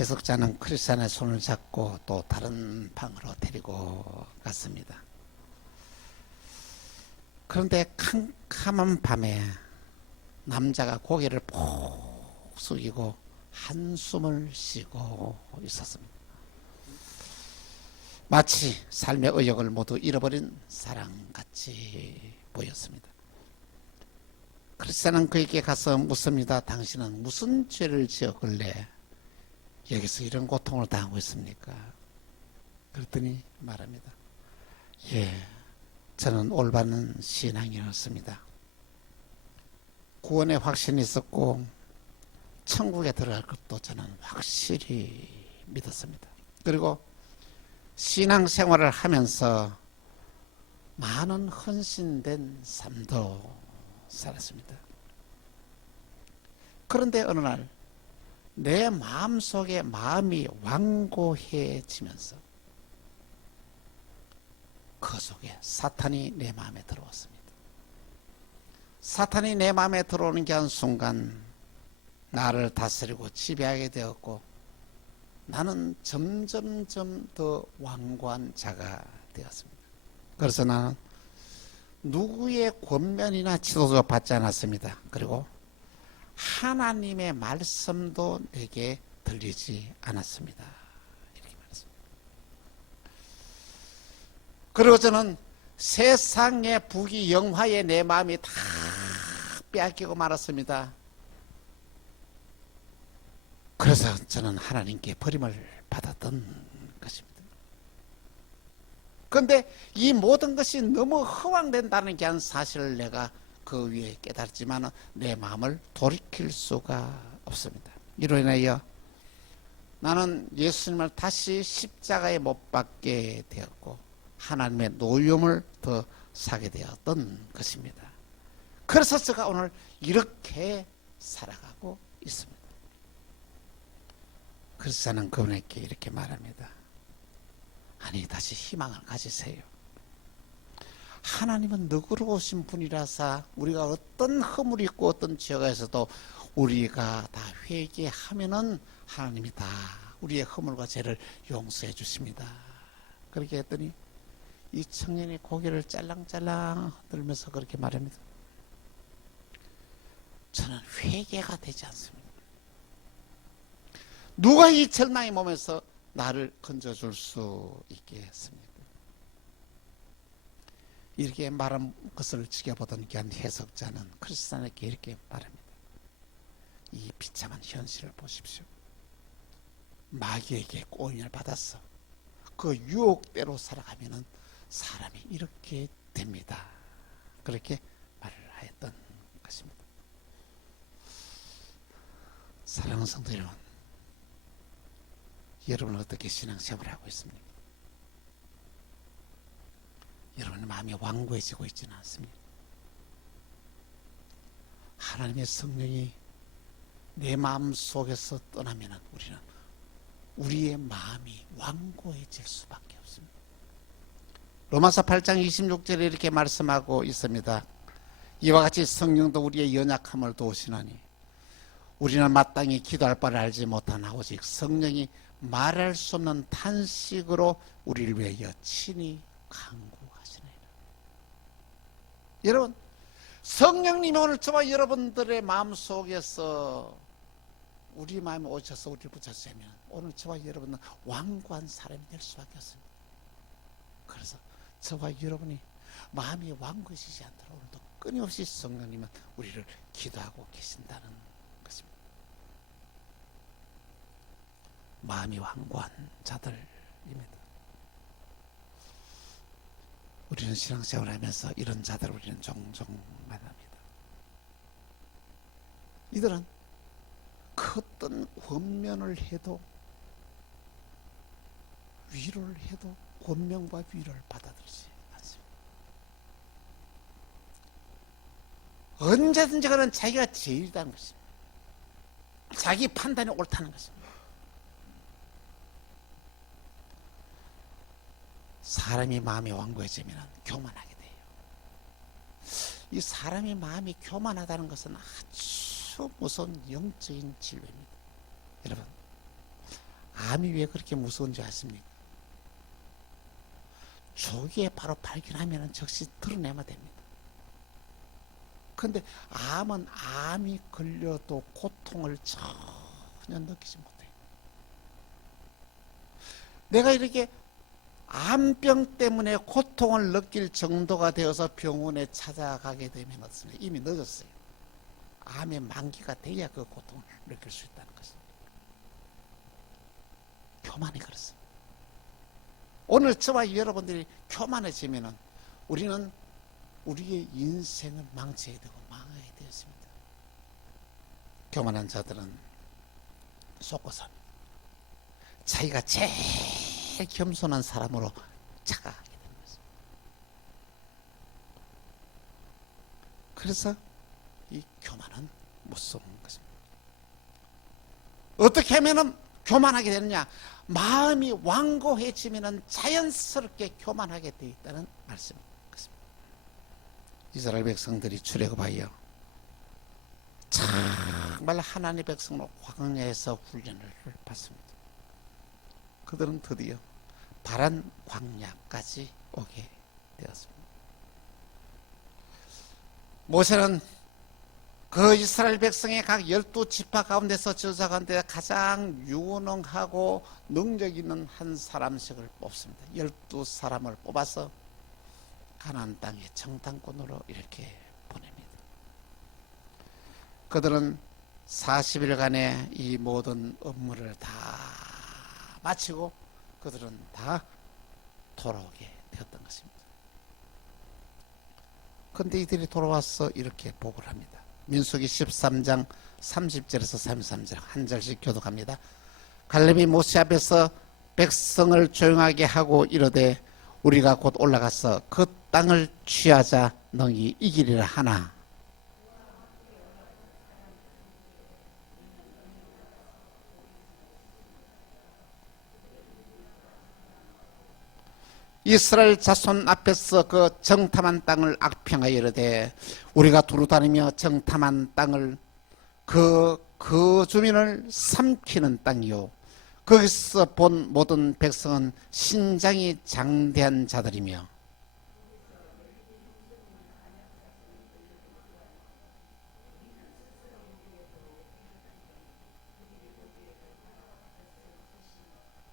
해석자는 크리스찬의 손을 잡고 또 다른 방으로 데리고 갔습니다. 그런데 캄캄한 밤에 남자가 고개를 푹 숙이고 한숨을 쉬고 있었습니다. 마치 삶의 의욕을 모두 잃어버린 사람같이 보였습니다. 크리스찬은 그에게 가서 묻습니다. 당신은 무슨 죄를 지었길래 여기서 이런 고통을 당하고 있습니까? 그랬더니 말합니다. 저는 올바른 신앙이었습니다. 구원의 확신이 있었고 천국에 들어갈 것도 저는 확실히 믿었습니다. 그리고 신앙생활을 하면서 많은 헌신된 삶도 살았습니다. 그런데 어느 날 내 마음속에 마음이 완고해지면서 그 속에 사탄이 내 마음에 들어왔습니다. 사탄이 내 마음에 들어오는 게 한 순간 나를 다스리고 지배하게 되었고 나는 점점점 더 완고한 자가 되었습니다. 그래서 나는 누구의 권면이나 지도도 받지 않았습니다. 그리고 하나님의 말씀도 내게 들리지 않았습니다. 이렇게 말했습니다. 그리고 저는 세상의 부귀 영화에 내 마음이 다 빼앗기고 말았습니다. 그래서 저는 하나님께 버림을 받았던 것입니다. 그런데 이 모든 것이 너무 허황된다는 게 한 사실을 내가 그 위에 깨달았지만 내 마음을 돌이킬 수가 없습니다. 이로 인하여 나는 예수님을 다시 십자가에 못 박게 되었고 하나님의 노여움을 더 사게 되었던 것입니다. 그래서 제가 오늘 이렇게 살아가고 있습니다. 그래서 저는 그분에게 이렇게 말합니다. 아니, 다시 희망을 가지세요. 하나님은 너그러우신 분이라서 우리가 어떤 허물이 있고 어떤 죄가 있어도 우리가 다 회개하면은 하나님이 다 우리의 허물과 죄를 용서해 주십니다. 그렇게 했더니 이 청년이 고개를 짤랑짤랑 들면서 그렇게 말합니다. 저는 회개가 되지 않습니다. 누가 이 절망의 몸에서 나를 건져줄 수 있게 했습니까? 이렇게 말한 것을 지켜보던 귀한 해석자는 크리스찬에게 이렇게 말합니다. 이 비참한 현실을 보십시오. 마귀에게 꼬임을 받았어. 그 유혹대로 살아가면은 사람이 이렇게 됩니다. 그렇게 말을 하였던 것입니다. 사랑하는 성도 여러분, 여러분은 어떻게 신앙생활을 하고 있습니까? 여러분의 마음이 완고해지고 있지는 않습니다. 하나님의 성령이 내 마음 속에서 떠나면 우리는 우리의 마음이 완고해질 수밖에 없습니다. 로마서 8장 26절에 이렇게 말씀하고 있습니다. 이와 같이 성령도 우리의 연약함을 도우시나니 우리는 마땅히 기도할 바를 알지 못하나 오직 성령이 말할 수 없는 탄식으로 우리를 위하여 친히 간구하시나이다. 여러분, 성령님이 오늘 저와 여러분들의 마음속에서 우리 마음에 오셔서 우리를 붙여주시면 오늘 저와 여러분은 완고한 사람이 될 수밖에 없습니다. 그래서 저와 여러분이 마음이 완고해지지 않도록 오늘도 끊임없이 성령님은 우리를 기도하고 계신다는 것입니다. 마음이 완고한 자들입니다. 우리는 신앙생활을 하면서 이런 자들을 우리는 종종 만납니다. 이들은 그 어떤 권면을 해도 위로를 해도 권면과 위로를 받아들이지 않습니다. 언제든지 그는 자기가 제일이라는 것입니다. 자기 판단이 옳다는 것입니다. 사람이 마음이 완고해지면 교만하게 돼요. 이 사람이 마음이 교만하다는 것은 아주 무서운 영적인 질병입니다. 여러분, 암이 왜 그렇게 무서운지 아십니까? 조기에 바로 발견하면 즉시 드러내면 됩니다. 그런데 암은 암이 걸려도 고통을 전혀 느끼지 못해요. 내가 이렇게 암병 때문에 고통을 느낄 정도가 되어서 병원에 찾아가게 되면 어떻습니까? 이미 늦었어요. 암의 만기가 돼야 그 고통을 느낄 수 있다는 것입니다. 교만이 그렇습니다. 오늘 저와 여러분들이 교만해지면은 우리는 우리의 인생을 망치게 되고 망하게 되었습니다. 교만한 자들은 속고서 자기가 제일 겸손한 사람으로 착각하게 되는 것입니다. 그래서 이 교만은 무서운 것입니다. 어떻게 하면 교만하게 되느냐? 마음이 완고해지면 자연스럽게 교만하게 되어 있다는 말씀입니다. 이스라엘 백성들이 출애굽하여 정말 하나님의 백성으로 광야에서 훈련을 받습니다. 그들은 드디어 바란 광야까지 오게 되었습니다. 모세는 그 이스라엘 백성의 각 12지파 가운데서 저자 가운데 가장 유능하고 능력 있는 한 사람씩을 뽑습니다. 12사람을 뽑아서 가나안 땅의 정탐꾼으로 이렇게 보냅니다. 그들은 40일간의 이 모든 업무를 다 마치고 그들은 다 돌아오게 되었던 것입니다. 그런데 이들이 돌아와서 이렇게 보고를 합니다. 민수기 13장 30절에서 33절 한 절씩 교독합니다. 갈렙이 모세 앞에서 백성을 조용하게 하고 이르되 우리가 곧 올라가서 그 땅을 취하자 너희 이기리라 하나 이스라엘 자손 앞에서 그 정탐한 땅을 악평하여 이르되 우리가 두루 다니며 정탐한 땅을 그 주민을 삼키는 땅이요 거기서 본 모든 백성은 신장이 장대한 자들이며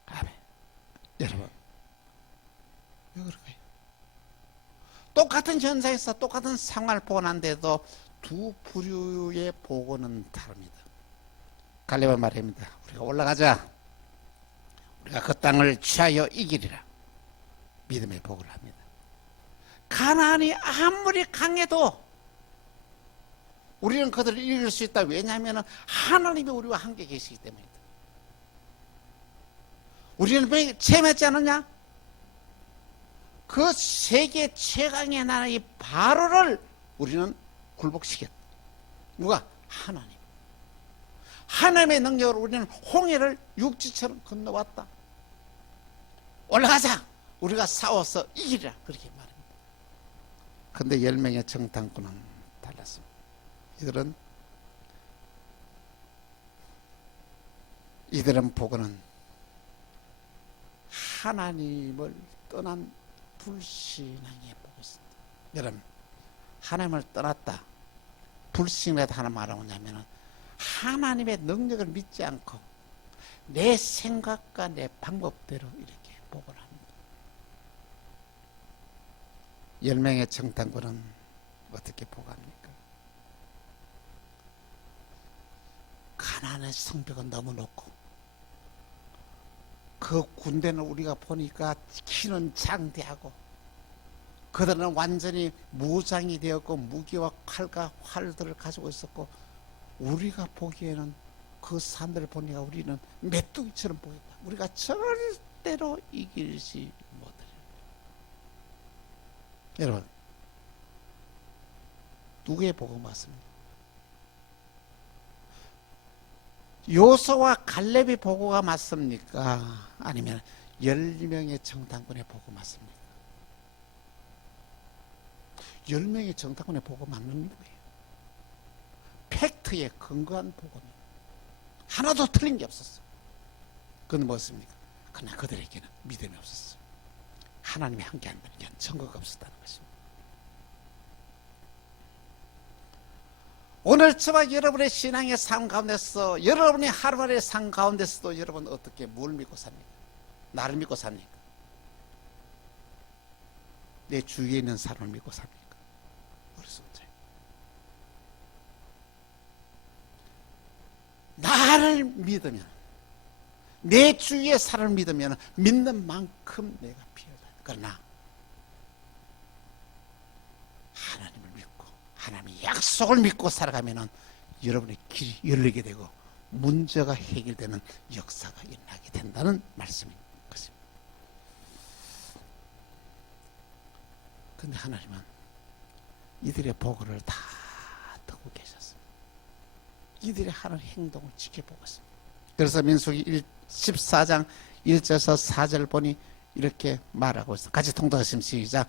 아멘. 여러분 왜 그럴까요? 똑같은 현장에서 똑같은 상황을 보고 난데도 두 부류의 보고는 다릅니다. 갈렙은 말합니다. 우리가 올라가자. 우리가 그 땅을 취하여 이기리라. 믿음의 보고를 합니다. 가나안이 아무리 강해도 우리는 그들을 이길 수 있다. 왜냐하면 하나님이 우리와 함께 계시기 때문입니다. 우리는 왜 체험하지 않느냐? 그 세계 최강의 나라의 바로를 우리는 굴복시켰다. 누가? 하나님. 하나님의 능력으로 우리는 홍해를 육지처럼 건너왔다. 올라가자. 우리가 싸워서 이기리라. 그렇게 말합니다. 그런데 10명의 정탐꾼은 달랐습니다. 이들은 보고는 하나님을 떠난 불신앙에 보고 있습니다. 여러분, 하나님을 떠났다. 불신이라도 하나 말하냐면 하나님의 능력을 믿지 않고 내 생각과 내 방법대로 이렇게 보고를 합니다. 10명의 정탐꾼은 어떻게 보고합니까? 가나안의 성벽은 너무 높고 그 군대는 우리가 보니까 키는 장대하고 그들은 완전히 무장이 되었고 무기와 칼과 활들을 가지고 있었고 우리가 보기에는 그 산들을 보니까 우리는 메뚜기처럼 보였다. 우리가 절대로 이기지 못하리라. 여러분, 누구의 복음 맞습니까? 요소와 갈렙의 보고가 맞습니까? 아니면 10명의 정탐꾼의 보고 맞습니까? 10명의 정탐꾼의 보고 맞는 거예요. 팩트에 근거한 보고입니다. 하나도 틀린 게 없었어요. 그건 무엇입니까? 그러나 그들에게는 믿음이 없었어요. 하나님이 함께하는 데는 증거가 없었다는 것입니다. 오늘 저와 여러분의 신앙의 삶 가운데서, 여러분의 하루하루의 삶 가운데서도 여러분 어떻게 뭘 믿고 삽니까? 나를 믿고 삽니까? 내 주위에 있는 사람을 믿고 삽니까? 우리 손자. 나를 믿으면, 내 주위의 사람을 믿으면 믿는 만큼 내가 피해다. 그러나 하나님을 믿고 하나님의 약속을 믿고 살아가면 여러분의 길이 열리게 되고 문제가 해결되는 역사가 일어나게 된다는 말씀인 것입니다. 그런데 하나님은 이들의 보고를 다 듣고 계셨습니다. 이들의 하는 행동을 지켜보고 있습니다. 그래서 민수기 14장 1절에서 4절 보니 이렇게 말하고 있습니다. 같이 통독하시면 시작.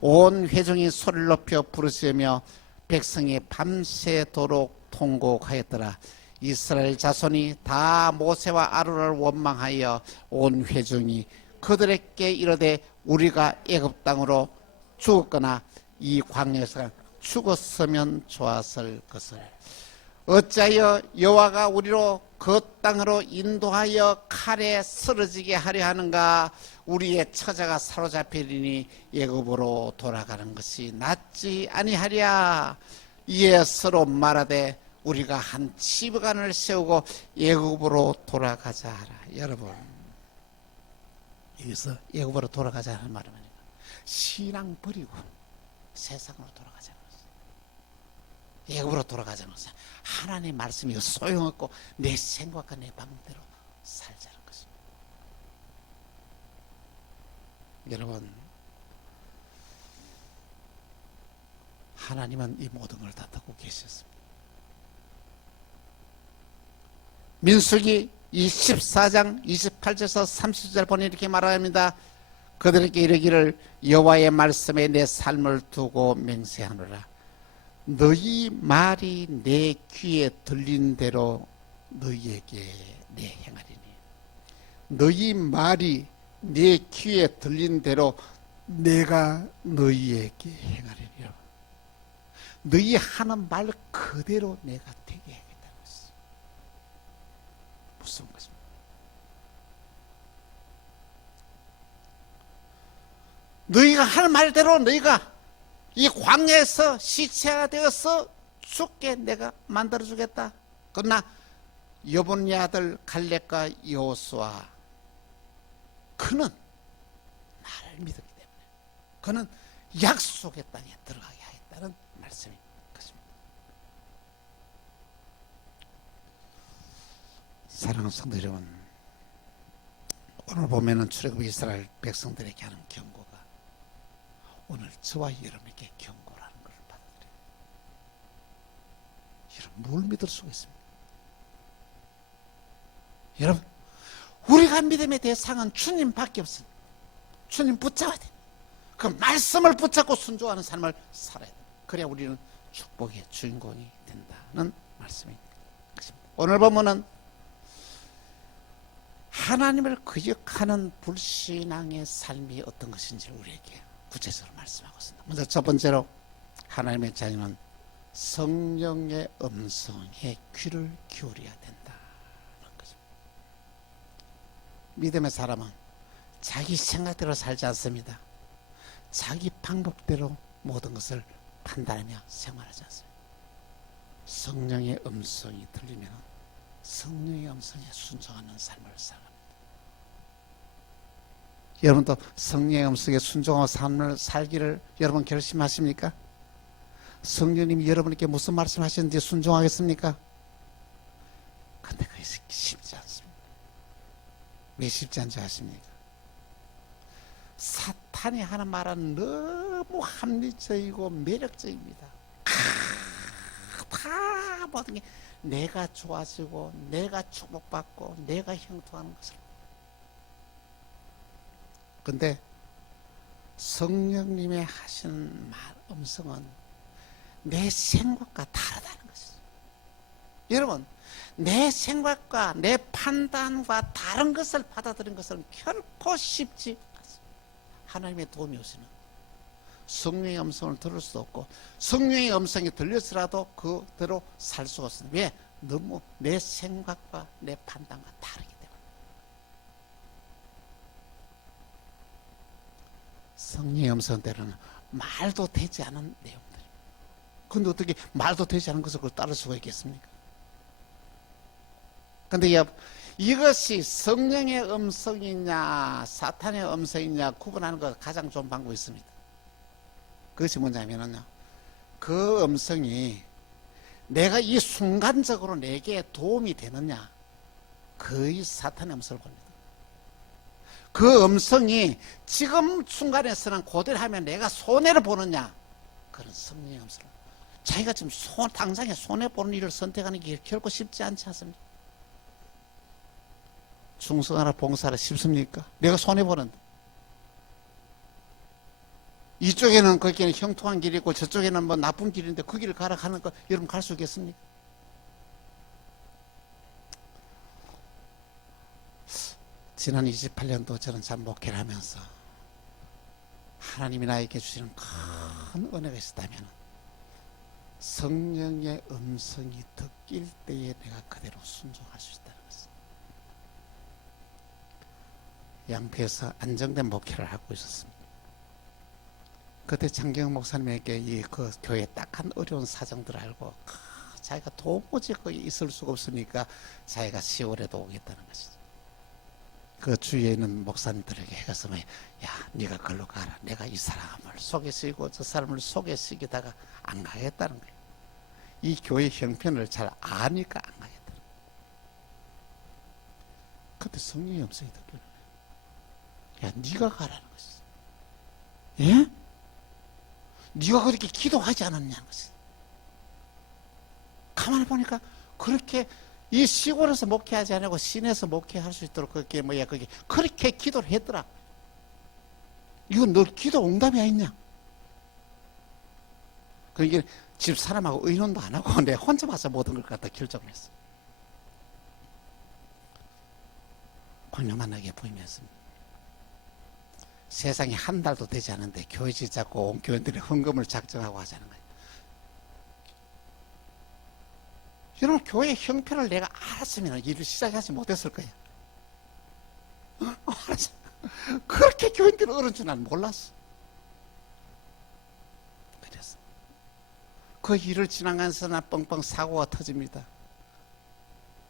온 회중이 소리를 높여 부르짖으며 백성이 밤새도록 통곡하였더라. 이스라엘 자손이 다 모세와 아론을 원망하여 온 회중이 그들에게 이르되 우리가 애굽 땅으로 죽었거나 이 광야에서 죽었으면 좋았을 것을 어찌하여 여호와가 우리로 그 땅으로 인도하여 칼에 쓰러지게 하려 하는가? 우리의 처자가 사로잡히리니 애굽으로 돌아가는 것이 낫지 아니하랴. 이에 서로 말하되 우리가 한 치부간을 세우고 애굽으로 돌아가자 하라. 여러분, 여기서 애굽으로 돌아가자 하는 말은 아니고 신앙 버리고 세상으로 돌아가자는 것이에요. 애굽으로 돌아가자는 것은 하나님의 말씀이 소용없고 내 생각과 내 방대로 살자는 것입니다. 여러분, 하나님은 이 모든 걸 다 듣고 계셨습니다. 민수기 24장 28절에서 30절 보니 이렇게 말합니다. 그들에게 이르기를 여호와의 말씀에 내 삶을 두고 맹세하노라. 너희 말이 내 귀에 들린 대로 너희에게 내 행하리니. 너희 말이 내 귀에 들린 대로 내가 너희에게 행하리니. 너희 하는 말 그대로 내가 되게 하겠다는 것이죠. 무슨 것입니까? 너희가 하는 말대로 너희가 이 광야에서 시체가 되어서 죽게 내가 만들어주겠다. 그러나 여분의 아들 갈렙과 여호수아 그는 나를 믿었기 때문에 그는 약속의 땅에 들어가게 하겠다는 말씀인 것입니다. 사랑하는 성도 여러분, 오늘 보면은 출애굽 이스라엘 백성들에게 하는 경고가 오늘 저와 여러분에게 경고라는 것을 받아들여요. 여러분, 뭘 믿을 수가 있습니까? 여러분, 우리가 믿음의 대상은 주님밖에 없습니다. 주님 붙잡아야 돼요. 그 말씀을 붙잡고 순종하는 삶을 살아야 돼요. 그래야 우리는 축복의 주인공이 된다는 말씀입니다. 오늘 보면은 하나님을 거역하는 불신앙의 삶이 어떤 것인지를 우리에게 구체적으로 말씀하고 있습니다. 먼저 첫 번째로 하나님의 자녀는 성령의 음성에 귀를 기울여야 된다는 것입니다. 믿음의 사람은 자기 생각대로 살지 않습니다. 자기 방법대로 모든 것을 판단하며 생활하지 않습니다. 성령의 음성이 들리면 성령의 음성에 순종하는 삶을 살아갑니다. 여러분도 성령의 음성에 순종하는 삶을 살기를 여러분 결심하십니까? 성령님이 여러분에게 무슨 말씀하셨는지 순종하겠습니까? 근데 그게 쉽지 않습니다. 왜 쉽지 않지 아십니까? 사탄이 하는 말은 너무 합리적이고 매력적입니다. 다 모든 게 내가 좋아지고 내가 축복받고 내가 형통하는 것을. 근데 성령님의 하시는 말 음성은 내 생각과 다르다는 것이죠. 여러분, 내 생각과 내 판단과 다른 것을 받아들이는 것은 결코 쉽지 않습니다. 하나님의 도움이 없이는 성령의 음성을 들을 수 없고, 성령의 음성이 들려서라도 그대로 살 수가 없습니다. 왜? 너무 내 생각과 내 판단과 다르기 때문에. 성령의 음성대로는 말도 되지 않은 내용들. 근데 어떻게 말도 되지 않은 것을 따를 수가 있겠습니까? 근데 이것이 성령의 음성이냐 사탄의 음성이냐 구분하는 것 가장 좋은 방법이 있습니다. 그것이 뭐냐면요, 그 음성이 내가 이 순간적으로 내게 도움이 되느냐, 거의 사탄의 음성을 봅니다. 그 음성이 지금 순간에서는 그대로 하면 내가 손해를 보느냐, 그런 성령의 음성을. 자기가 지금 당장에 손해보는 일을 선택하는 게 결코 쉽지 않지 않습니까? 충성하라 봉사하라 쉽습니까? 내가 손해보는데, 이쪽에는 거기는 형통한 길이 있고 저쪽에는 뭐 나쁜 길인데 그 길을 가라 하는 거 여러분 갈 수 있겠습니까? 지난 28년도 저는 참 목회를 하면서 하나님이 나에게 주시는 큰 은혜가 있었다면 성령의 음성이 듣길 때에 내가 그대로 순종할 수 있다는 것입니다. 양평에서 안정된 목회를 하고 있었습니다. 그때 장경 목사님에게 그 교회 딱한 어려운 사정들을 알고 자기가 도무지 거기 있을 수가 없으니까 자기가 10월에도 오겠다는 것이죠. 그 주위에 있는 목사님들에게 해서 야, 네가 걸로 가라. 내가 이 사람을 소개시키고 저 사람을 소개시키다가 안 가겠다는 거예요. 이 교회 형편을 잘 아니까 안 가겠다는 거예요. 그때 성령의 음성이 듣기로 야, 네가 가라는 것이죠. 예? 네가 그렇게 기도하지 않았냐는 것이. 가만히 보니까 그렇게 이 시골에서 목회하지 않고 시내에서 목회할 수 있도록 그게 그렇게 기도를 했더라. 이건 너 기도 응답이 있냐? 그게 집 사람하고 의논도 안 하고 내 혼자 와서 모든 걸 갖다 결정을 했어. 광명만나게 보이면서 세상에 한 달도 되지 않은데 교회 집 잡고 온 교인들이 헌금을 작정하고 하자는 거예요. 여러분, 교회 형편을 내가 알았으면 일을 시작하지 못했을 거예요. 그렇게 교인들이 어려운 줄 난 몰랐어. 그래서 그 일을 지나가면서 나 뻥뻥 사고가 터집니다.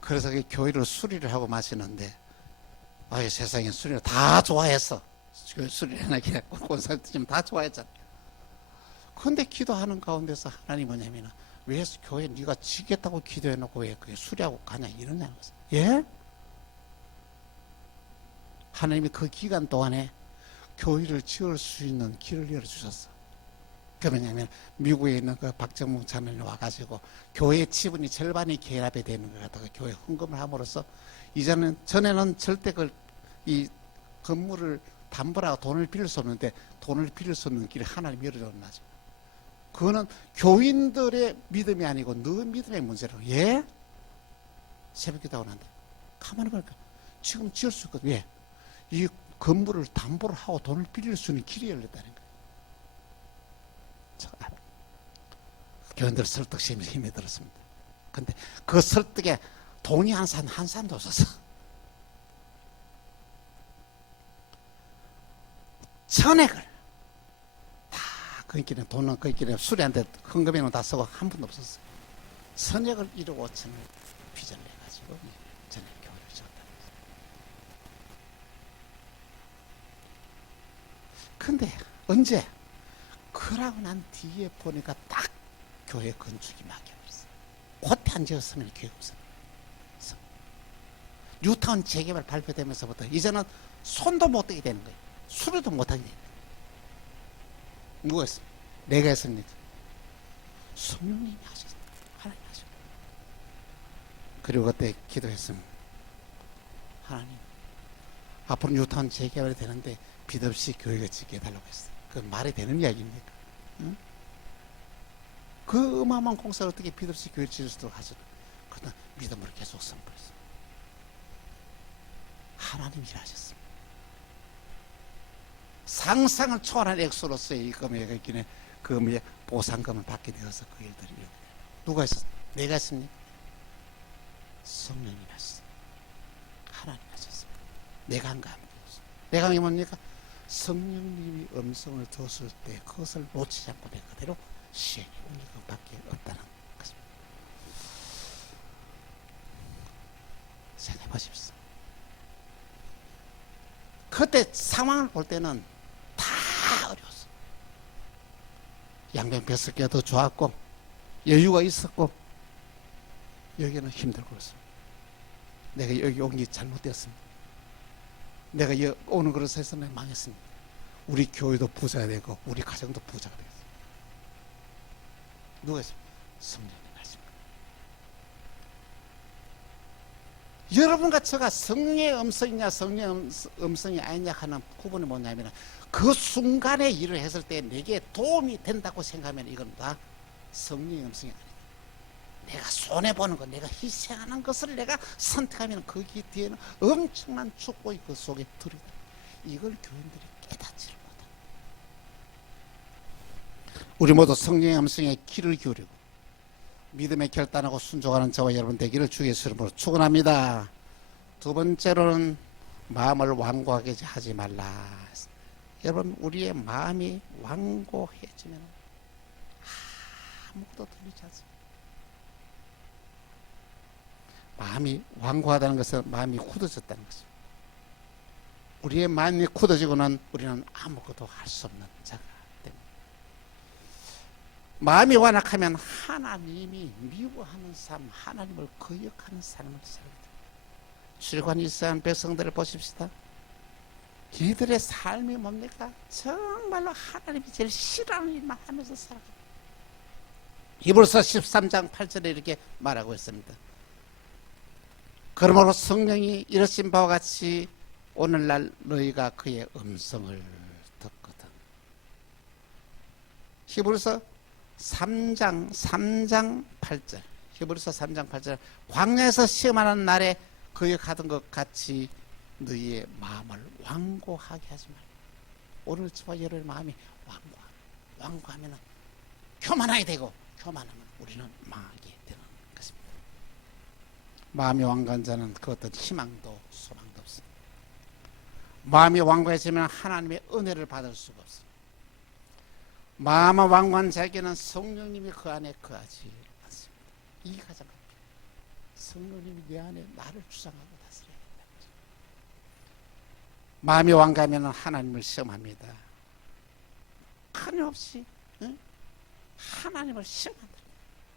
그래서 그 교회를 수리를 하고 마시는데 아유, 세상에 수리를 다 좋아했어. 수리를 해나게 권사님 다 좋아했잖아요. 그런데 기도하는 가운데서 하나님 뭐냐면 왜 교회 네가 지겠다고 기도해놓고 왜 그게 수리하고 가냐 이러냐는 거죠. 예? 하나님이 그 기간 동안에 교회를 지을 수 있는 길을 열어주셨어. 그 뭐냐면 미국에 있는 그 박정문 자매님 와가지고 교회 지분이 절반이 개합이 되는 것 같다가 교회 헌금을 함으로써 이제는 전에는 절대 이 건물을 담보라고 돈을 빌릴 수 없는데 돈을 빌릴 수 없는 길을 하나님이 열어줬나죠. 그거는 교인들의 믿음이 아니고 너 믿음의 문제로. 예? 새벽기도 하고 난다. 가만히 보니까 지금 지을 수 있거든. 왜? 이 건물을 담보를 하고 돈을 빌릴 수 있는 길이 열렸다는 거예요. 교인들 설득심이 힘이 들었습니다. 근데 그 설득에 돈이 한 산도 없어서 전액을 다 그끼리 돈은 그끼리 수리한테 헌금에는 다 쓰고 한 푼도 없었어요. 선액을 1억 5천을 빚을 내가지고 전액 교회를 지었다. 근데 언제? 그러고 난 뒤에 보니까 딱 교회 건축이 막혀버렸어요. 그때 안 지었으면 교회가 없어요. 뉴타운 재개발 발표되면서부터 이제는 손도 못 대게 되는 거예요. 수리도 못하게 됩니다. 누가 했습니까? 내가 했습니까? 성령님이 하셨어요. 하나님 하셨어요. 그리고 그때 기도했습니다. 하나님, 앞으로 뉴타운 재개발이 되는데 빚 없이 교회가 짓게 해달라고 했어요. 그 말이 되는 이야기입니까? 응? 그 어마어마한 공사를 어떻게 빚 없이 교회를 지을 수 있도록 하죠? 그는 믿음으로 계속 선포했습니다. 하나님이 일하셨습니다. 상상을 초월한 액수로서의 이 금액에 그 보상금을 받게 되어서 그 일들이 이루어져요. 누가 했었어요? 내가 했습니까? 성령님이 하셨습니다. 하나님이 하셨습니다. 내가 한 거 아닙니다. 내가 한 게 뭡니까? 성령님이 음성을 줬을 때 그것을 놓치지 않고 내 그대로 시행해 온 것밖에 없다는 것입니다. 생각해 보십시오. 그때 상황을 볼 때는 다 어려웠어. 양변 뱃속이 더 좋았고 여유가 있었고 여기는 힘들고 그렇습니다. 내가 여기 온 게 잘못되었습니다. 내가 오는 것을 해서 내가 망했습니다. 우리 교회도 부자가 되고 우리 가정도 부자가 되겠습니다. 누가 했습니까? 성령님 하십니다. 여러분과 저가 성령의 음성이냐 성령의 음성이 아니냐 하는 구분이 뭐냐면 그 순간에 일을 했을 때 내게 도움이 된다고 생각하면 이건 다 성령의 음성이 아니다. 내가 손해보는 것, 내가 희생하는 것을 내가 선택하면 거기 뒤에는 엄청난 축복이 그 속에 들어있다. 이걸 교인들이 깨닫지를 못한다. 우리 모두 성령의 음성에 귀를 기울이고 믿음에 결단하고 순종하는 저와 여러분 되기를 주 예수 이름으로 축원합니다. 두 번째로는 마음을 완고하게 하지 말라. 여러분 우리의 마음이 완고해지면 아무것도 들리지 않습니다. 마음이 완고하다는 것은 마음이 굳어졌다는 것입니다. 우리의 마음이 굳어지고는 우리는 아무것도 할 수 없는 자가 됩니다. 마음이 완악하면 하나님이 미워하는 삶, 하나님을 거역하는 삶을 살게 됩니다. 출애굽한 이스라엘 백성들을 보십시다. 이들의 삶이 뭡니까? 정말로 하나님이 제일 싫어하는 일만 하면서 살아갑니다. 히브리서 13장 8절에 이렇게 말하고 있습니다. 그러므로 성령이 이르신 바와 같이 오늘날 너희가 그의 음성을 듣거든. 히브리서 3장 8절. 히브리서 3장 8절. 광야에서 시험하는 날에 거역하던 것 같이 너희의 마음을 완고하게 하지 말라. 오늘 저와 여러분의 마음이 완고하면 교만하게 되고 교만하면 우리는 망하게 되는 것입니다. 마음이 완고한 자는 그 어떤 희망도 소망도 없습니다. 마음이 완고해지면 하나님의 은혜를 받을 수가 없습니다. 마음이 완고한 자에게는 성령님이 그 안에 거하지 않습니다. 이 가장 성령님이 내 안에 나를 주장하고 다스려야 된다는 거죠. 마음이 완고하면 하나님을 시험합니다. 끊임없이 하나님을 시험한다.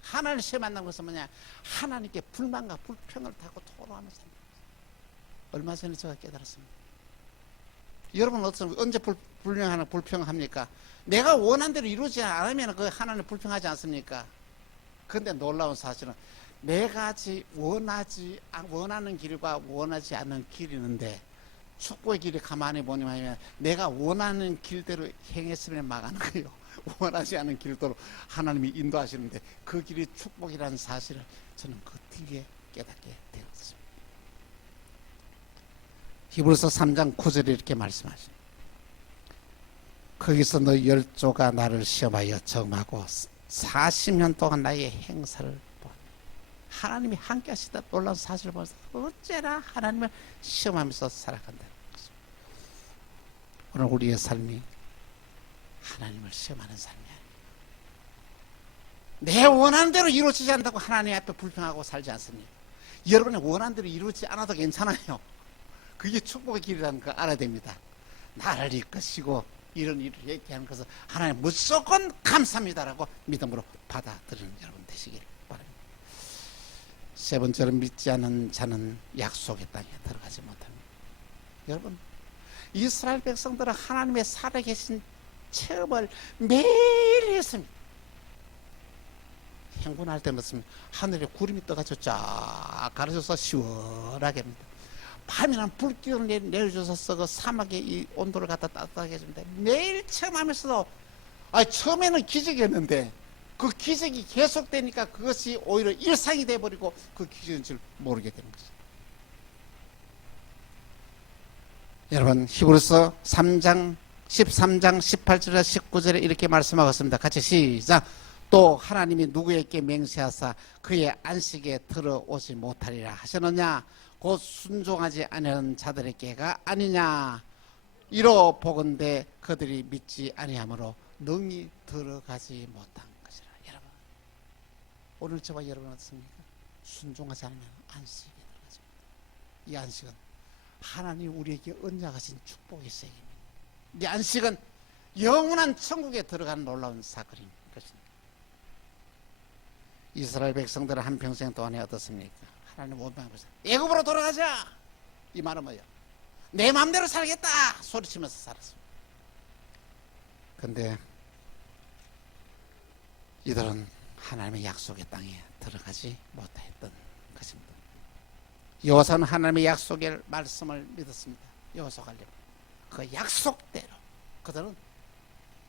하나님을 시험한다는 것은 뭐냐? 하나님께 불만과 불평을 타고 토로하는 삶. 얼마 전에 제가 깨달았습니다. 여러분 언제 불평합니까? 내가 원한 대로 이루지 않으면 그 하나님 불평하지 않습니까? 그런데 놀라운 사실은 내가 원하는 길과 원하지 않는 길이 있는데 축복의 길이 가만히 보면 내가 원하는 길대로 행했으면 망하는 거예요. 원하지 않은 길대로 하나님이 인도하시는데 그 길이 축복이라는 사실을 저는 그 뒤에 깨닫게 되었습니다. 히브리서 3장 9절에 이렇게 말씀하십니다. 거기서 너 열조가 나를 시험하여 정하고 40년 동안 나의 행사를 보았다. 하나님이 함께 하시다 놀라운 사실을 보면서 어째나 하나님을 시험하면서 살아간다는 것입니다. 오늘 우리의 삶이 하나님을 시험하는 삶이 아니에요. 내 원하는 대로 이루어지지 않는다고 하나님 앞에 불평하고 살지 않습니다. 여러분의 원하는 대로 이루어지지 않아도 괜찮아요. 그게 축복의 길이라는 걸 알아야 됩니다. 나를 이끄시고 이런 일을 얘기하는 것을 하나님 무조건 감사합니다라고 믿음으로 받아들이는 여러분 되시길 바랍니다. 세 번째로 믿지 않은 자는 약속의 땅에 들어가지 못합니다. 여러분 이스라엘 백성들은 하나님의 살아계신 체험을 매일 했습니다. 행군할 때 무슨 하늘에 구름이 떠가지고 쫙 가려져서 시원하게 합니다. 밤에는 불기운을 내려줘서 그 사막의 이 온도를 갖다 따뜻하게 해줍니다. 매일 체험하면서도 처음에는 기적이었는데 그 기적이 계속되니까 그것이 오히려 일상이 돼버리고 그 기적인 줄 모르게 되는 거죠. 여러분, 히브리서 3장 13장 18절에 19절에 이렇게 말씀하고 있습니다. 같이 시작. 또 하나님이 누구에게 맹세하사 그의 안식에 들어오지 못하리라 하셨느냐? 곧 순종하지 아니하는 자들에게가 아니냐? 이로 보건대 그들이 믿지 아니하므로 능히 들어가지 못한 것이라. 여러분, 오늘 저와 여러분 어떻습니까? 순종하지 않으면 안식에 들어가지 못합니다. 이 안식은 하나님 우리에게 언약하신 축복의 세계입니다. 이 안식은 영원한 천국에 들어가는 놀라운 사건인 것입니다. 이스라엘 백성들은 한평생 동안에 어떻습니까? 하나님 원망하면서 애굽으로 돌아가자! 이 말은 뭐예요? 내 마음대로 살겠다! 소리치면서 살았습니다. 근데 이들은 하나님의 약속의 땅에 들어가지 못했던 것입니다. 여호수아는 하나님의 약속의 말씀을 믿었습니다. 여호수아 관련 그 약속대로 그들은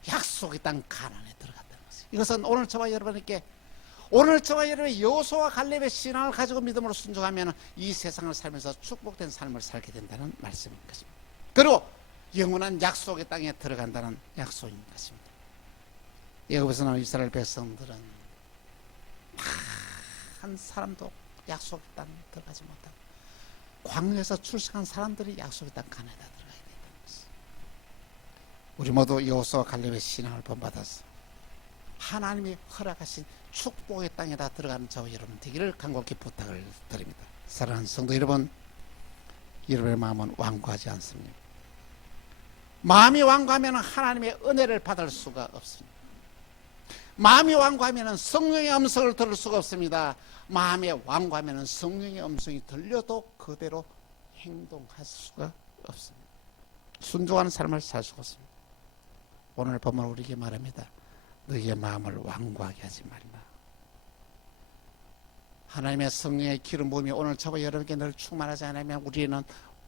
약속의 땅 가나안에 들어갔다는 것이죠. 이것은 오늘 저와 여러분에게 여호수아와 갈렙의 신앙을 가지고 믿음으로 순종하면 이 세상을 살면서 축복된 삶을 살게 된다는 말씀인 것입니다. 그리고 영원한 약속의 땅에 들어간다는 약속인 것입니다. 애굽에서 나온 이스라엘 백성들은 한 사람도 약속의 땅에 들어가지 못하고 광야에서 출생한 사람들이 약속의 땅 가나안에 들어가야 된다는 것입니다. 우리 모두 여호수아 갈렙의 신앙을 본받아서 하나님이 허락하신 축복의 땅에다 들어가는 저와 여러분 되기를 간곡히 부탁을 드립니다. 사랑하는 성도 여러분, 여러분의 마음은 완고하지 않습니다. 마음이 완고하면 하나님의 은혜를 받을 수가 없습니다. 마음이 완고하면 성령의 음성을 들을 수가 없습니다. 마음이 완고하면 성령의 음성이 들려도 그대로 행동할 수가 없습니다. 순종하는 삶을 살 수가 없습니다. 오늘 본문 우리에게 말합니다. 너희의 마음을 완고하게 하지 말라. 하나님의 성령의 기름 부음이 오늘 저와 여러분에게 늘 충만하지 않으면 우리는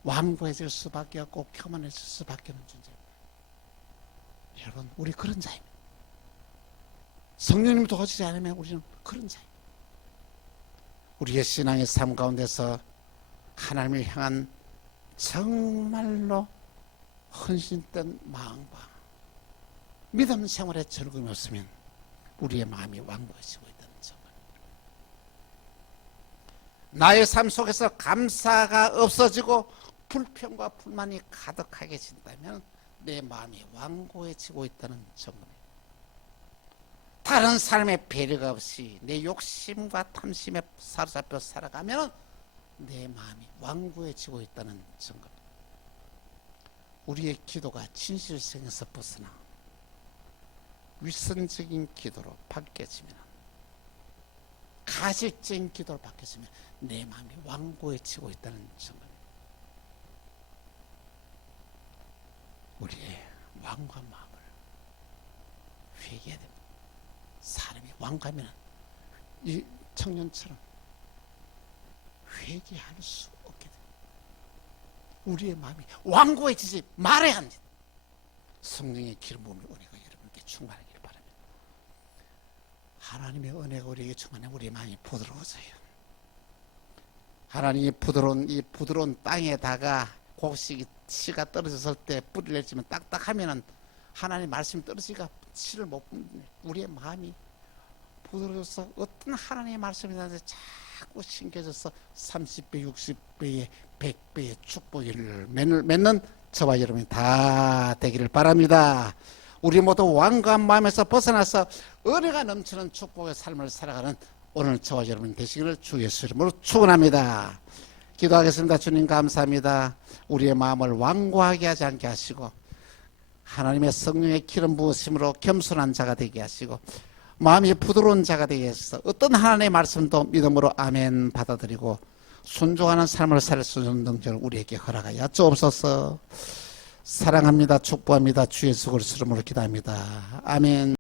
완고해질 수밖에 없고 교만해질 수밖에 없는 존재입니다. 여러분, 우리 그런 자입니다. 성령님 도와주지 않으면 우리는 그런 자입니다. 우리의 신앙의 삶 가운데서 하나님을 향한 정말로 헌신된 마음과 믿음 생활에 즐거움이 없으면 우리의 마음이 완고해지고 있다는 점을, 나의 삶 속에서 감사가 없어지고 불평과 불만이 가득하게 진다면 내 마음이 완고해지고 있다는 점을, 다른 사람의 배려가 없이 내 욕심과 탐심에 사로잡혀 살아가면 내 마음이 완고해지고 있다는 증거. 우리의 기도가 진실성에서 벗어나 위선적인 기도로 바뀌어지면, 가식적인 기도로 바뀌어지면 내 마음이 완고해지고 있다는 증거. 우리의 완고한 마음을 회개해야 됩니다. 사람이 완고하면 이 청년처럼 회개할 수 없게 됩니다. 우리의 마음이 완고해지지 말아야 합니다. 성령의 기름 부음의 은혜가 여러분께 충만하기를 바랍니다. 하나님의 은혜가 우리에게 충만하면 우리의 마음이 부드러워져요. 하나님이 이 부드러운 땅에다가 곡식이 씨가 떨어졌을 때 뿌리를 내리면 딱딱하면은 하나님 말씀이 떨어지니까 씨를 못 뿌립니다. 우리의 마음이 부드러워서 어떤 하나님의 말씀이 나한테 자꾸 신겨져서 30배, 60배의 100배의 축복을 맺는 저와 여러분이 다 되기를 바랍니다. 우리 모두 완고한 마음에서 벗어나서 은혜가 넘치는 축복의 삶을 살아가는 오늘 저와 여러분 되시기를 주 예수 이름으로 축원합니다. 기도하겠습니다. 주님 감사합니다. 우리의 마음을 완고하게 하지 않게 하시고 하나님의 성령의 기름 부으심으로 겸손한 자가 되게 하시고 마음이 부드러운 자가 되게 하셔서 어떤 하나님의 말씀도 믿음으로 아멘 받아들이고 순종하는 삶을 살 수 있는 능력을 우리에게 허락하여 주옵소서. 사랑합니다. 축복합니다. 주 예수 그리스도 이름으로 기도합니다. 아멘.